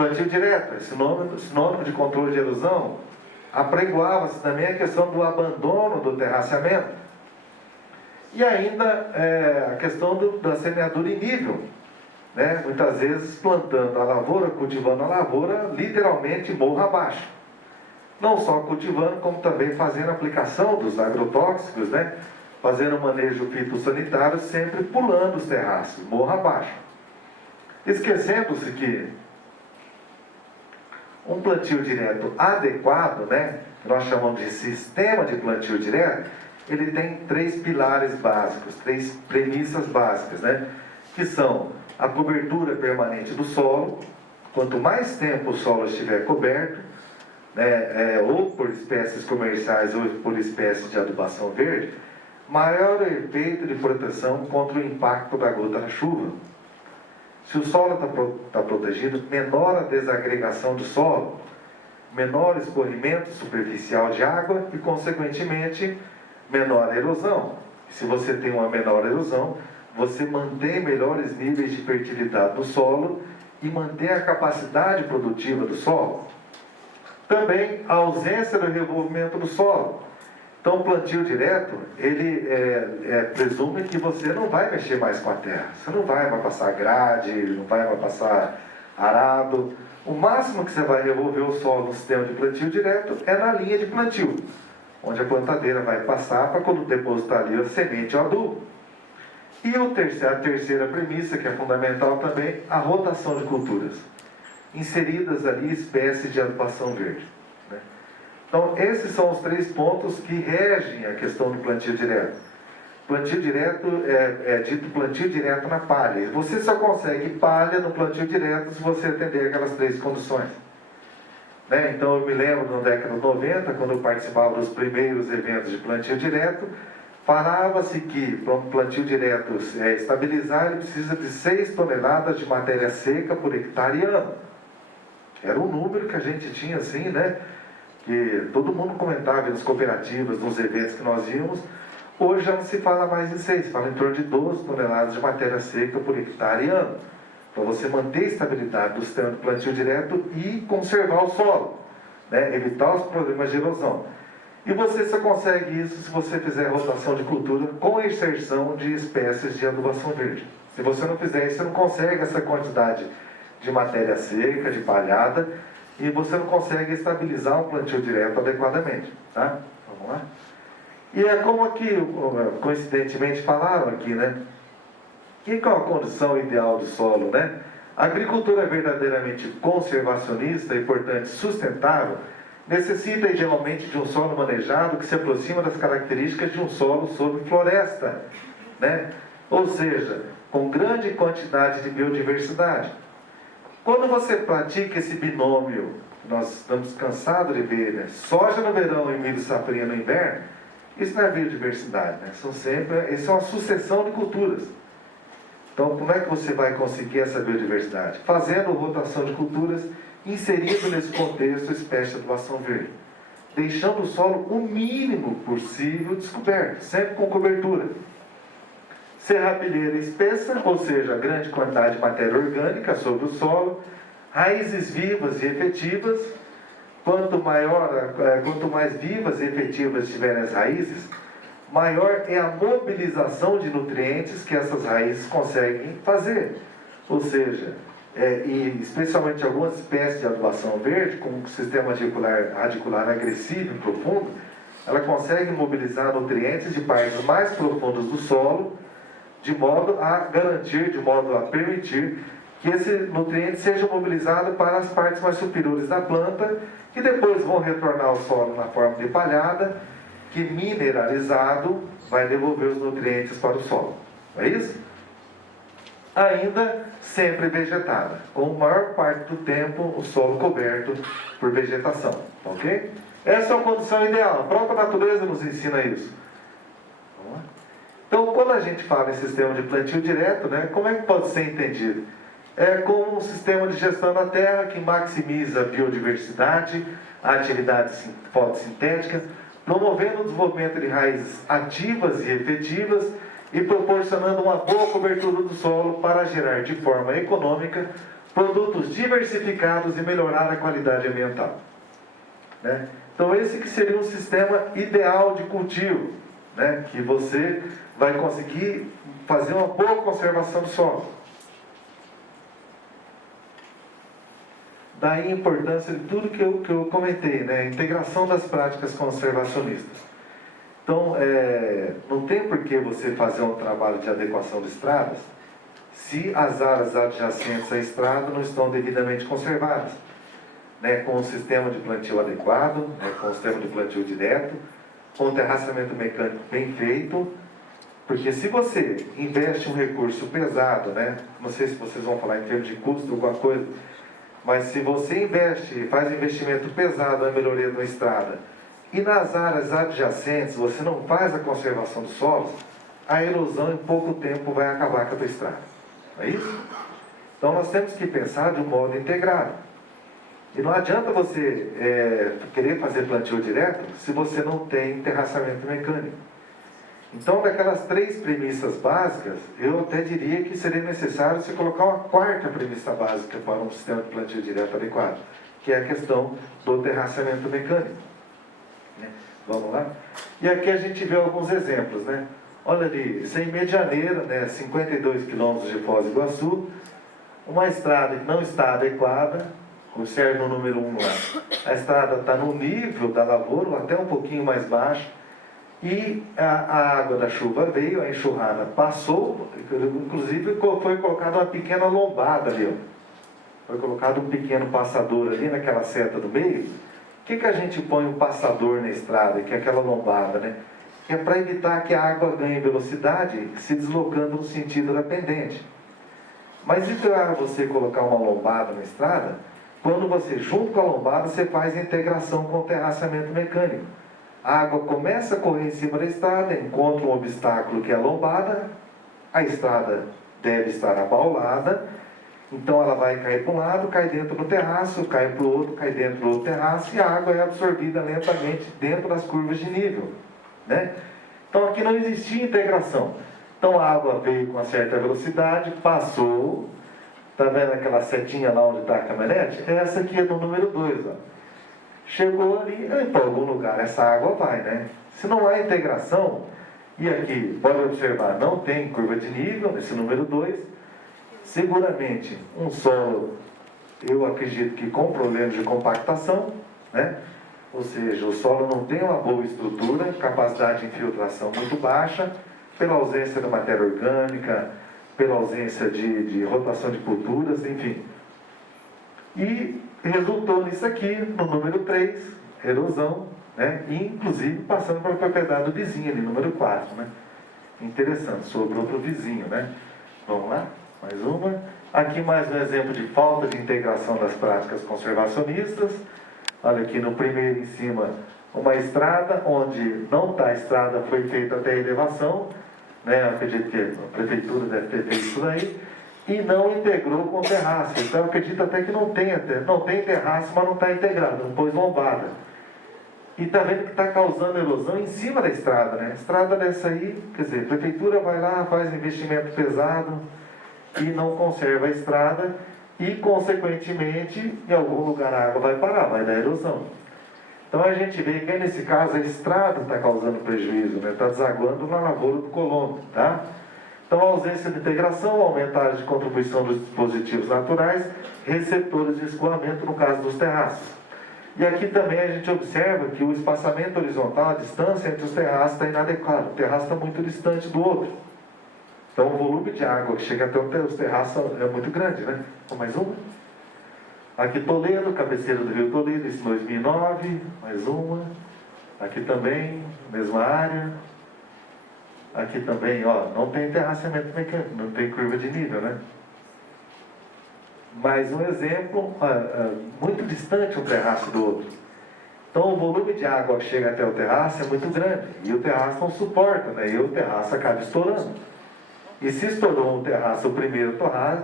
Plantio direto, esse sinônimo de controle de erosão, apregoava-se também a questão do abandono do terraceamento e ainda a questão da semeadura em nível, né? Muitas vezes plantando a lavoura, cultivando a lavoura, literalmente morro abaixo. Não só cultivando, como também fazendo a aplicação dos agrotóxicos, né? Fazendo manejo fitossanitário, sempre pulando os terraços, morro abaixo. Esquecendo-se que um plantio direto adequado, né, que nós chamamos de sistema de plantio direto, ele tem 3 pilares básicos, 3 premissas básicas, né, que são a cobertura permanente do solo. Quanto mais tempo o solo estiver coberto, né, ou por espécies comerciais ou por espécies de adubação verde, maior o efeito de proteção contra o impacto da gota da chuva. Se o solo está protegido, menor a desagregação do solo, menor escorrimento superficial de água e, consequentemente, menor erosão. Se você tem uma menor erosão, você mantém melhores níveis de fertilidade do solo e mantém a capacidade produtiva do solo. Também a ausência do revolvimento do solo. Então, o plantio direto, ele presume que você não vai mexer mais com a terra. Você não vai mais passar grade, não vai mais passar arado. O máximo que você vai revolver o solo no sistema de plantio direto é na linha de plantio, onde a plantadeira vai passar para quando depositar ali a semente ou adubo. E a terceira premissa, que é fundamental também, a rotação de culturas. Inseridas ali espécies de adubação verde. Então, esses são os 3 pontos que regem a questão do plantio direto. Plantio direto é dito plantio direto na palha. Você só consegue palha no plantio direto se você atender aquelas 3 condições. Né? Então, eu me lembro na década de 90, quando eu participava dos primeiros eventos de plantio direto, falava-se que para um plantio direto estabilizar, ele precisa de 6 toneladas de matéria seca por hectare e ano. Era um número que a gente tinha assim, né? Que todo mundo comentava nas cooperativas, nos eventos que nós íamos. Hoje já não se fala mais em 6, se fala em torno de 12 toneladas de matéria seca por hectare e ano, para você manter a estabilidade do sistema de plantio direto e conservar o solo, né? Evitar os problemas de erosão. E você só consegue isso se você fizer rotação de cultura com a inserção de espécies de adubação verde. Se você não fizer isso, você não consegue essa quantidade de matéria seca, de palhada, e você não consegue estabilizar um plantio direto adequadamente. Tá? Vamos lá? E é como aqui, coincidentemente falaram aqui, né? Que qual a condição ideal do solo, né? A agricultura verdadeiramente conservacionista e, portanto, sustentável, necessita idealmente de um solo manejado que se aproxima das características de um solo sob floresta, né? Ou seja, com grande quantidade de biodiversidade. Quando você pratica esse binômio, nós estamos cansados de ver, né? Soja no verão e milho safrinha no inverno, isso não é biodiversidade, né? Isso é uma sucessão de culturas. Então, como é que você vai conseguir essa biodiversidade? Fazendo rotação de culturas, inserindo nesse contexto espécie de adubação verde, deixando o solo o mínimo possível descoberto, sempre com cobertura. Serrapilheira espessa, ou seja, grande quantidade de matéria orgânica sobre o solo, raízes vivas e efetivas. Quanto mais vivas e efetivas estiverem as raízes, maior é a mobilização de nutrientes que essas raízes conseguem fazer. Ou seja, e especialmente algumas espécies de adubação verde, como o sistema radicular agressivo e profundo, ela consegue mobilizar nutrientes de partes mais profundas do solo, de modo a permitir que esse nutriente seja mobilizado para as partes mais superiores da planta, que depois vão retornar ao solo na forma de palhada, que mineralizado vai devolver os nutrientes para o solo. Não é isso? Ainda sempre vegetada, com a maior parte do tempo o solo coberto por vegetação. Ok? Essa é a condição ideal. A própria natureza nos ensina isso. Vamos lá? Então, quando a gente fala em sistema de plantio direto, né, como é que pode ser entendido? É como um sistema de gestão da terra que maximiza a biodiversidade, a atividade fotossintética, promovendo o desenvolvimento de raízes ativas e efetivas e proporcionando uma boa cobertura do solo para gerar de forma econômica produtos diversificados e melhorar a qualidade ambiental. Né? Então esse que seria um sistema ideal de cultivo, né? Que você vai conseguir fazer uma boa conservação do solo. Daí a importância de tudo que eu comentei, né? A integração das práticas conservacionistas. Então, não tem por que você fazer um trabalho de adequação de estradas se as áreas adjacentes à estrada não estão devidamente conservadas. Né? Com um sistema de plantio adequado, né? Com um sistema de plantio direto, com um terraçamento mecânico bem feito, porque se você investe um recurso pesado, né? Não sei se vocês vão falar em termos de custo, alguma coisa, mas se você faz um investimento pesado na melhoria de uma estrada, e nas áreas adjacentes você não faz a conservação dos solos, a erosão em pouco tempo vai acabar com a tua estrada. Não é isso? Então nós temos que pensar de um modo integrado. E não adianta você querer fazer plantio direto se você não tem terraçamento mecânico. Então, daquelas 3 premissas básicas, eu até diria que seria necessário você colocar uma 4ª premissa básica para um sistema de plantio direto adequado, que é a questão do terraçamento mecânico. Né? Vamos lá? E aqui a gente vê alguns exemplos. Né? Olha ali, isso é em Medianeira, né? 52 quilômetros de Foz do Iguaçu, uma estrada que não está adequada. Observe no número 1 lá. A estrada está no nível da lavoura, ou até um pouquinho mais baixo. E a água da chuva veio, a enxurrada passou, inclusive foi colocada uma pequena lombada ali. Ó. Foi colocado um pequeno passador ali naquela seta do meio. O que a gente põe um passador na estrada, que é aquela lombada, né? Que é para evitar que a água ganhe velocidade se deslocando no sentido da pendente. Mas e para você colocar uma lombada na estrada, quando você, junto com a lombada, você faz a integração com o terraçamento mecânico. A água começa a correr em cima da estrada, encontra um obstáculo que é a lombada, a estrada deve estar abaulada, então ela vai cair para um lado, cai dentro do terraço, cai para o outro, cai dentro do outro terraço, e a água é absorvida lentamente dentro das curvas de nível. Né? Então aqui não existia integração. Então a água veio com uma certa velocidade, passou, está vendo aquela setinha lá onde está a caminhonete? Essa aqui é do número 2, ó. Chegou ali, para algum lugar essa água vai, né? Se não há integração, e aqui, pode observar, não tem curva de nível, nesse número 2, seguramente um solo, eu acredito que com problemas de compactação, né? Ou seja, o solo não tem uma boa estrutura, capacidade de infiltração muito baixa, pela ausência da matéria orgânica, pela ausência de rotação de culturas, enfim. E resultou nisso aqui, no número 3, erosão, né? E inclusive passando para a propriedade do vizinho ali, número 4, né? Interessante, sobre outro vizinho, né? Vamos lá? Mais uma. Aqui mais um exemplo de falta de integração das práticas conservacionistas. Olha aqui no primeiro em cima, uma estrada, onde não está a estrada, foi feita até a elevação, né? Eu acredito que a prefeitura deve ter feito isso aí, e não integrou com o terraço. Então eu acredito até que não tem terraço, mas não está integrado, não pôs lombada. E está vendo que está causando erosão em cima da estrada, né? Estrada dessa aí, quer dizer, a prefeitura vai lá, faz investimento pesado e não conserva a estrada e, consequentemente, em algum lugar a água vai parar, vai dar erosão. Então a gente vê que aí, nesse caso, a estrada está causando prejuízo, né? Está desaguando na lavoura do Colombo, tá? Então a ausência de integração, aumenta a área de contribuição dos dispositivos naturais, receptores de escoamento, no caso dos terraços. E aqui também a gente observa que o espaçamento horizontal, a distância entre os terraços está inadequado. O terraço está muito distante do outro. Então o volume de água que chega até os terraços é muito grande, né? Então, mais uma. Aqui Toledo, cabeceira do Rio Toledo, isso 2009, mais uma. Aqui também, mesma área. Aqui também, ó, não tem terraçamento mecânico, não tem curva de nível, né? Mais um exemplo, muito distante um terraço do outro. Então o volume de água que chega até o terraço é muito grande, e o terraço não suporta, né? E o terraço acaba estourando. E se estourou um terraço, o primeiro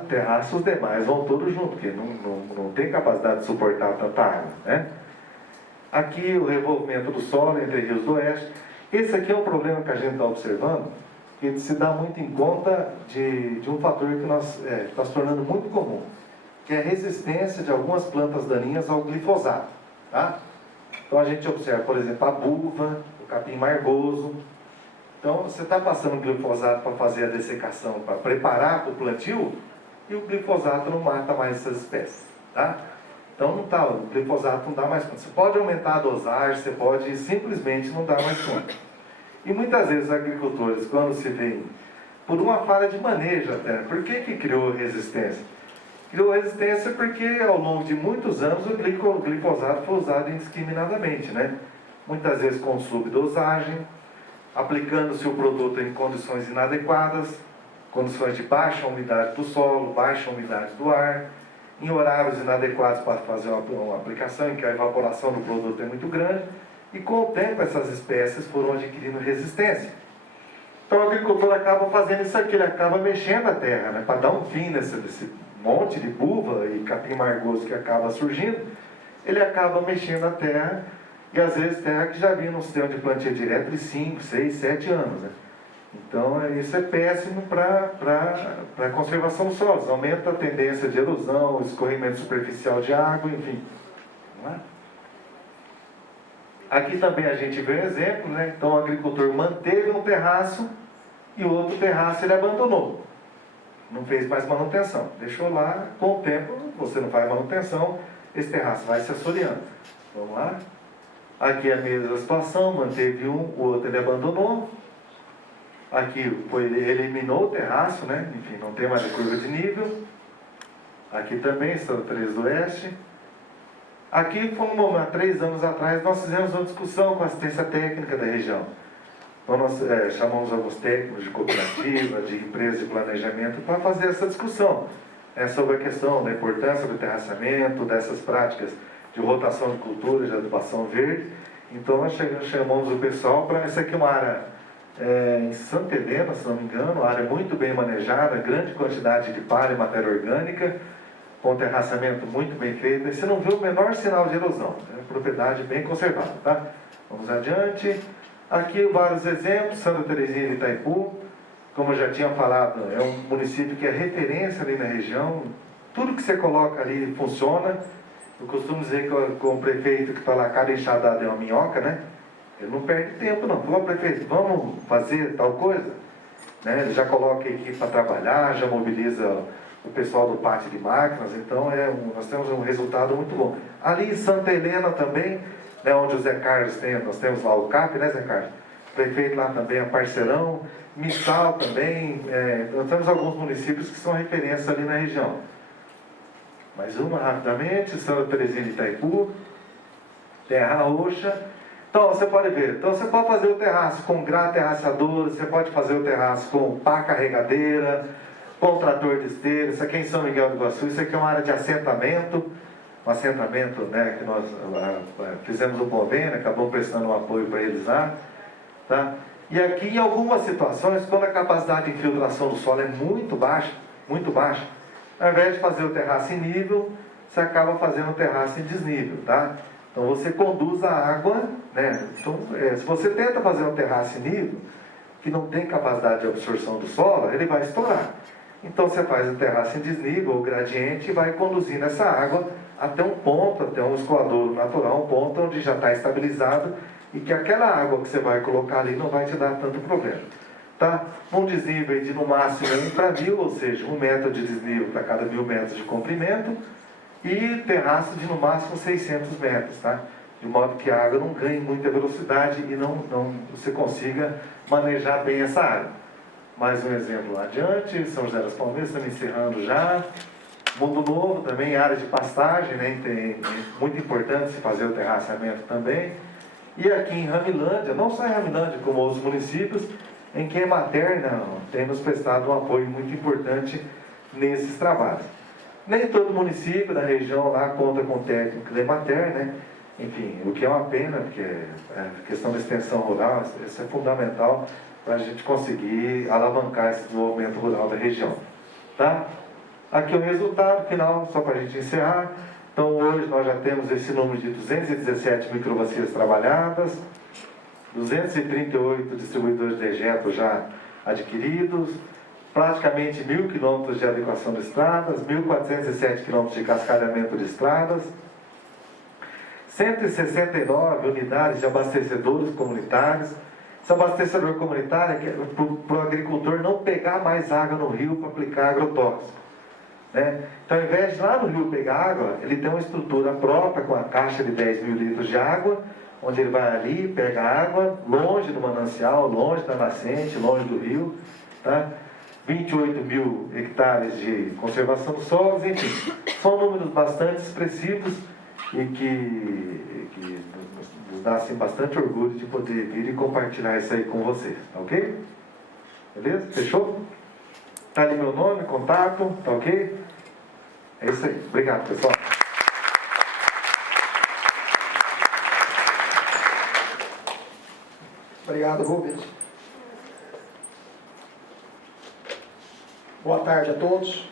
terraço, os demais vão todos juntos, porque não tem capacidade de suportar tanta água, né? Aqui o revolvimento do solo entre rios do oeste. Esse aqui é um problema que a gente está observando, que se dá muito em conta de um fator que está se tornando muito comum, que é a resistência de algumas plantas daninhas ao glifosato. Tá? Então a gente observa, por exemplo, a buva, o capim margoso. Então você está passando glifosato para fazer a dessecação, para preparar para o plantio, e o glifosato não mata mais essas espécies. Tá? Então não tá, o glifosato não dá mais conta. Você pode aumentar a dosagem, você pode simplesmente não dar mais conta. E muitas vezes os agricultores, quando se veem por uma falha de manejo até, por que criou resistência? Criou resistência porque ao longo de muitos anos o glifosato foi usado indiscriminadamente, né? Muitas vezes com subdosagem, aplicando-se o produto em condições inadequadas, condições de baixa umidade do solo, baixa umidade do ar, em horários inadequados para fazer uma aplicação, em que a evaporação do produto é muito grande, e com o tempo essas espécies foram adquirindo resistência. Então o agricultor acaba fazendo isso aqui, ele acaba mexendo a terra, né, para dar um fim nesse monte de buva e capim margoso que acaba surgindo, ele acaba mexendo a terra, e às vezes terra que já vinha no sistema de plantio direto de 5, 6, 7 anos. Né? Então isso é péssimo para a conservação dos solos, aumenta a tendência de erosão, escorrimento superficial de água, enfim. Não é? Aqui também a gente vê um exemplo, né? Então o agricultor manteve um terraço e o outro terraço ele abandonou. Não fez mais manutenção. Deixou lá, com o tempo, você não faz manutenção, esse terraço vai se assoreando. Vamos lá? Aqui é a mesma situação, manteve um, o outro ele abandonou. Aqui ele eliminou o terraço, né? Enfim, não tem mais a curva de nível. Aqui também, Santa Teresa do Oeste. Aqui, há 3 anos atrás, nós fizemos uma discussão com a assistência técnica da região. Então, nós chamamos alguns técnicos de cooperativa, de empresas de planejamento, para fazer essa discussão sobre a questão da importância do terraçamento, dessas práticas de rotação de culturas, de adubação verde. Então, nós chamamos o pessoal para... Essa aqui é uma área em Santa Helena, se não me engano, uma área muito bem manejada, grande quantidade de palha e matéria orgânica, com terraçamento muito bem feito, e você não vê o menor sinal de erosão, né? Propriedade bem conservada, tá? Vamos adiante. Aqui vários exemplos, Santa Teresinha de Itaipu, como eu já tinha falado, é um município que é referência ali na região, tudo que você coloca ali funciona. Eu costumo dizer que com o prefeito que está lá, cada enxadada é uma minhoca, né? Ele não perde tempo não, falou, prefeito, vamos fazer tal coisa? Né? Ele já coloca a equipe para trabalhar, já mobiliza o pessoal do pátio de máquinas, então nós temos um resultado muito bom. Ali em Santa Helena também, né, onde o Zé Carlos tem, nós temos lá o CAP, né, Zé Carlos? O prefeito lá também é parceirão, Missal também, nós temos alguns municípios que são referência ali na região. Mais uma rapidamente, Santa Teresinha de Itaipu, Terra Roxa. Então você pode ver, então você pode fazer o terraço com grá terraçador, você pode fazer o terraço com pá carregadeira, com trator de esteira. Isso aqui é em São Miguel do Iguaçu, isso aqui é uma área de assentamento, um assentamento, né, que nós fizemos um convênio, acabamos prestando um apoio para eles lá, tá? E aqui em algumas situações, quando a capacidade de infiltração do solo é muito baixa, ao invés de fazer o terraço em nível, você acaba fazendo o terraço em desnível, tá? Então você conduz a água, né? Então, se você tenta fazer um terraço em nível, que não tem capacidade de absorção do solo, ele vai estourar. Então você faz o terraço em desnível, ou gradiente, e vai conduzindo essa água até um ponto, até um escoadouro natural, um ponto onde já está estabilizado, e que aquela água que você vai colocar ali não vai te dar tanto problema. Tá? Um desnível de no máximo 1 para 1000, ou seja, 1 metro de desnível para cada 1000 metros de comprimento, e terraço de no máximo 600 metros, tá? De modo que a água não ganhe muita velocidade e você consiga manejar bem essa área. Mais um exemplo lá adiante, São José das Palmeiras, estamos encerrando já. Mundo Novo também, área de pastagem, né? É muito importante se fazer o terraçamento também. E aqui em Ramilândia, não só em Ramilândia, como outros municípios, em que a Emater tem nos prestado um apoio muito importante nesses trabalhos. Nem todo município da região lá conta com técnico da Emater, né? Enfim, o que é uma pena, porque a questão da extensão rural, isso é fundamental para a gente conseguir alavancar esse desenvolvimento rural da região. Tá? Aqui o resultado final, só para a gente encerrar. Então hoje nós já temos esse número de 217 microbacias trabalhadas, 238 distribuidores de dejeto já adquiridos, praticamente 1.000 quilômetros de adequação de estradas, 1.407 quilômetros de cascalhamento de estradas, 169 unidades de abastecedores comunitários. Esse abastecedor comunitário é para o agricultor não pegar mais água no rio para aplicar agrotóxico, né? Então, ao invés de lá no rio pegar água, ele tem uma estrutura própria com a caixa de 10.000 litros de água, onde ele vai ali, pega água, longe do manancial, longe da nascente, longe do rio, tá? 28.000 hectares de conservação dos solos, enfim, são números bastante expressivos e que nos dá assim, bastante orgulho de poder vir e compartilhar isso aí com vocês, tá ok? Beleza? Fechou? Tá ali meu nome, contato, tá ok? É isso aí. Obrigado, pessoal. Obrigado, Rubens. Boa tarde a todos.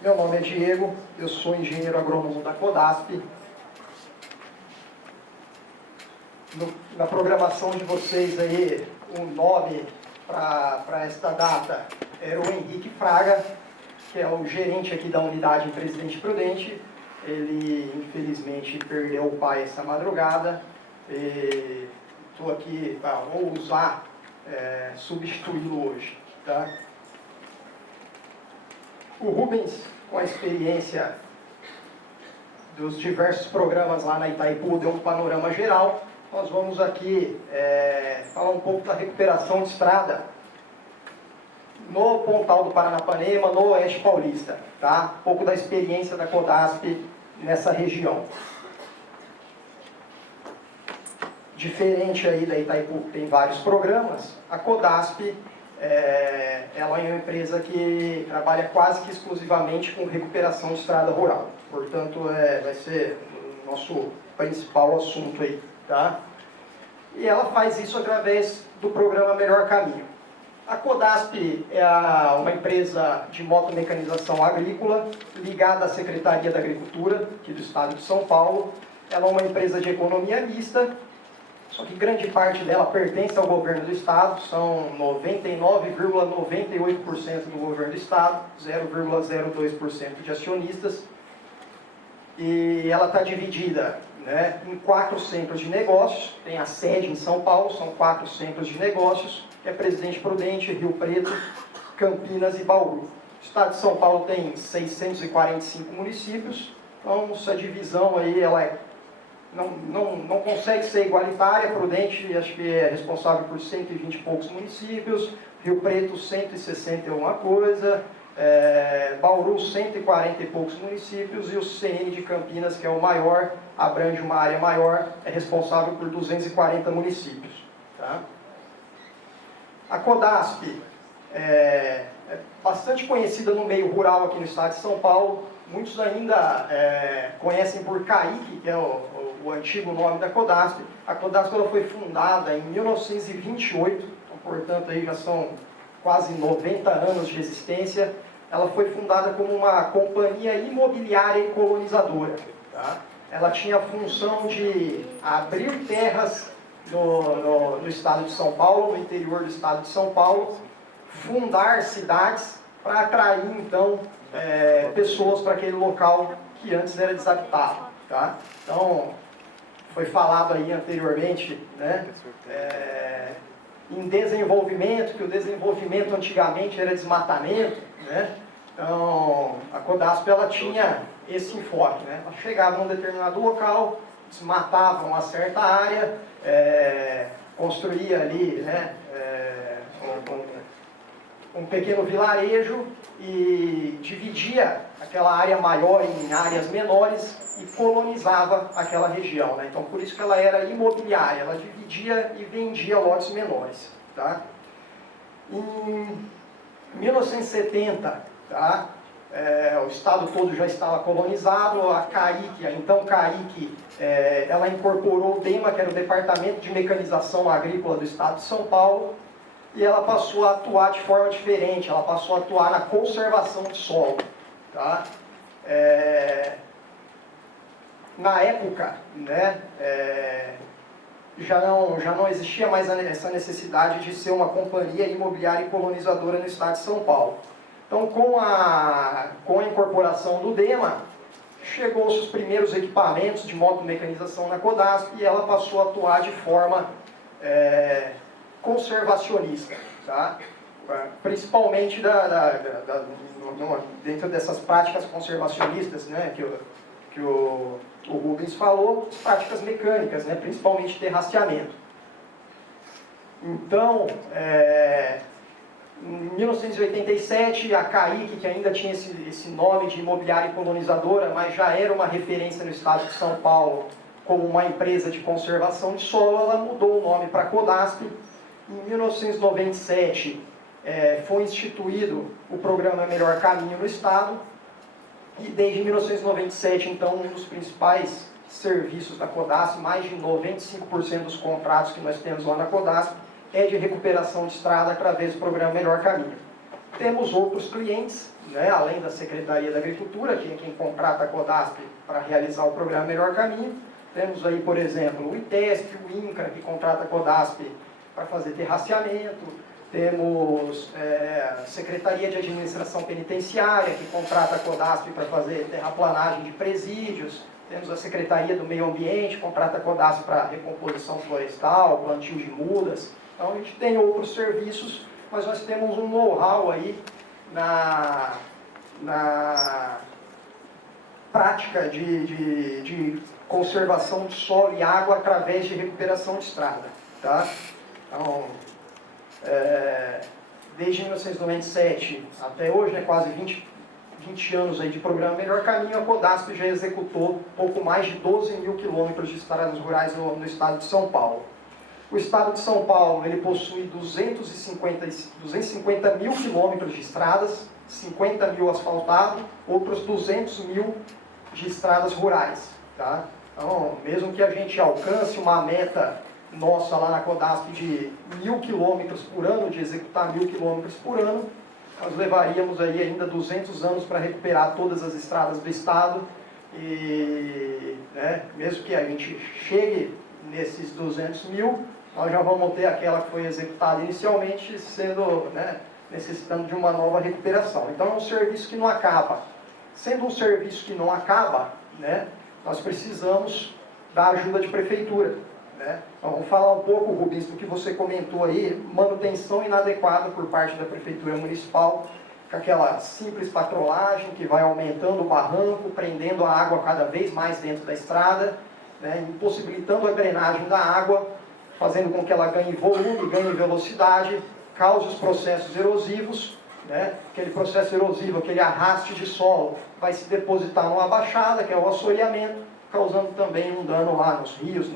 Meu nome é Diego, eu sou engenheiro agrônomo da CODASP. Na programação de vocês aí, o nome para esta data era o Henrique Fraga, que é o gerente aqui da unidade em Presidente Prudente. Ele, infelizmente, perdeu o pai essa madrugada. Estou aqui, vou usar, substituí-lo hoje, tá? O Rubens, com a experiência dos diversos programas lá na Itaipu, deu um panorama geral. Nós vamos aqui falar um pouco da recuperação de estrada no Pontal do Paranapanema, no Oeste Paulista, tá? Um pouco da experiência da CODASP nessa região. Diferente aí da Itaipu, que tem vários programas, a CODASP ela é uma empresa que trabalha quase que exclusivamente com recuperação de estrada rural. Portanto, vai ser o nosso principal assunto aí, tá? E ela faz isso através do programa Melhor Caminho. A CODASP é uma empresa de motomecanização agrícola ligada à Secretaria da Agricultura, aqui do Estado de São Paulo. Ela é uma empresa de economia mista, só que grande parte dela pertence ao governo do Estado, são 99,98% do governo do Estado, 0,02% de acionistas. E ela está dividida, né, em 4 centros de negócios. Tem a sede em São Paulo, são 4 centros de negócios, que é Presidente Prudente, Rio Preto, Campinas e Bauru. O Estado de São Paulo tem 645 municípios, então essa divisão aí ela não consegue ser igualitária. Prudente, acho que é responsável por 120 e poucos municípios, Rio Preto 160 e alguma coisa, Bauru 140 e poucos municípios, e o CN de Campinas, que é o maior, abrange uma área maior, é responsável por 240 municípios. Tá? A CODASP é bastante conhecida no meio rural aqui no estado de São Paulo. Muitos ainda conhecem por CAIC, que é o antigo nome da CODASP. A CODASP ela foi fundada em 1928, então, portanto aí já são quase 90 anos de existência. Ela foi fundada como uma companhia imobiliária e colonizadora. Tá? Ela tinha a função de abrir terras no estado de São Paulo, no interior do estado de São Paulo, fundar cidades para atrair, então, pessoas para aquele local que antes era desabitado. Tá? Então, foi falado aí anteriormente, né, em desenvolvimento, que o desenvolvimento antigamente era desmatamento, né? Então, a CODASP ela tinha esse enfoque, né? Ela chegava num determinado local, desmatava uma certa área, construía ali, né, um pequeno vilarejo e dividia aquela área maior em áreas menores e colonizava aquela região, né? Então, por isso que ela era imobiliária, ela dividia e vendia lotes menores. Tá? Em 1970, tá? O estado todo já estava colonizado. A CAIC, então CAIC, ela incorporou o DEMA, que era o Departamento de Mecanização Agrícola do Estado de São Paulo, e ela passou a atuar de forma diferente, ela passou a atuar na conservação de solo. Tá? Na época, né, já não existia mais essa necessidade de ser uma companhia imobiliária e colonizadora no estado de São Paulo. Então, com a incorporação do DEMA, chegou-se os primeiros equipamentos de motomecanização na Codasp e ela passou a atuar de forma conservacionista, tá? Principalmente dentro dessas práticas conservacionistas, né, que o Rubens falou, as práticas mecânicas, né, principalmente de rastreamento. Então, em 1987, a CAIC, que ainda tinha esse nome de imobiliária e colonizadora, mas já era uma referência no estado de São Paulo como uma empresa de conservação de solo, ela mudou o nome para Codasp. Em 1997, foi instituído o programa Melhor Caminho no estado, e desde 1997, então, um dos principais serviços da Codasp, mais de 95% dos contratos que nós temos lá na Codasp, é de recuperação de estrada através do programa Melhor Caminho. Temos outros clientes, né, além da Secretaria da Agricultura, que é quem contrata a Codasp para realizar o programa Melhor Caminho. Temos aí, por exemplo, o ITESP, o INCRA, que contrata a Codasp para fazer terraceamento. Temos a Secretaria de Administração Penitenciária, que contrata a Codasp para fazer terraplanagem de presídios. Temos a Secretaria do Meio Ambiente, que contrata a Codasp para recomposição florestal, plantio de mudas. Então, a gente tem outros serviços, mas nós temos um know-how aí na prática de conservação de solo e água através de recuperação de estrada. Tá? Então, desde 1997 até hoje, né, quase 20 anos aí de programa Melhor Caminho, a Codasp já executou pouco mais de 12 mil quilômetros de estradas rurais no estado de São Paulo. O estado de São Paulo ele possui 250 mil quilômetros de estradas, 50 mil asfaltados, outros 200 mil de estradas rurais. Tá? Então, mesmo que a gente alcance uma meta nossa lá na Codasp de 1.000 quilômetros por ano, de executar 1.000 quilômetros por ano, nós levaríamos aí ainda 200 anos para recuperar todas as estradas do estado e, né, mesmo que a gente chegue nesses 200 mil, nós já vamos ter aquela que foi executada inicialmente sendo, né, necessitando de uma nova recuperação. Então é um serviço que não acaba. Sendo um serviço que não acaba, né, nós precisamos da ajuda de prefeitura. Né? Então, vamos falar um pouco, Rubens, do que você comentou aí, manutenção inadequada por parte da Prefeitura Municipal, com aquela simples patrolagem que vai aumentando o barranco, prendendo a água cada vez mais dentro da estrada, né? Impossibilitando a drenagem da água, fazendo com que ela ganhe volume, ganhe velocidade, cause os processos erosivos, né? Aquele processo erosivo, aquele arraste de solo, vai se depositar numa baixada, que é o assoreamento, causando também um dano lá nos rios,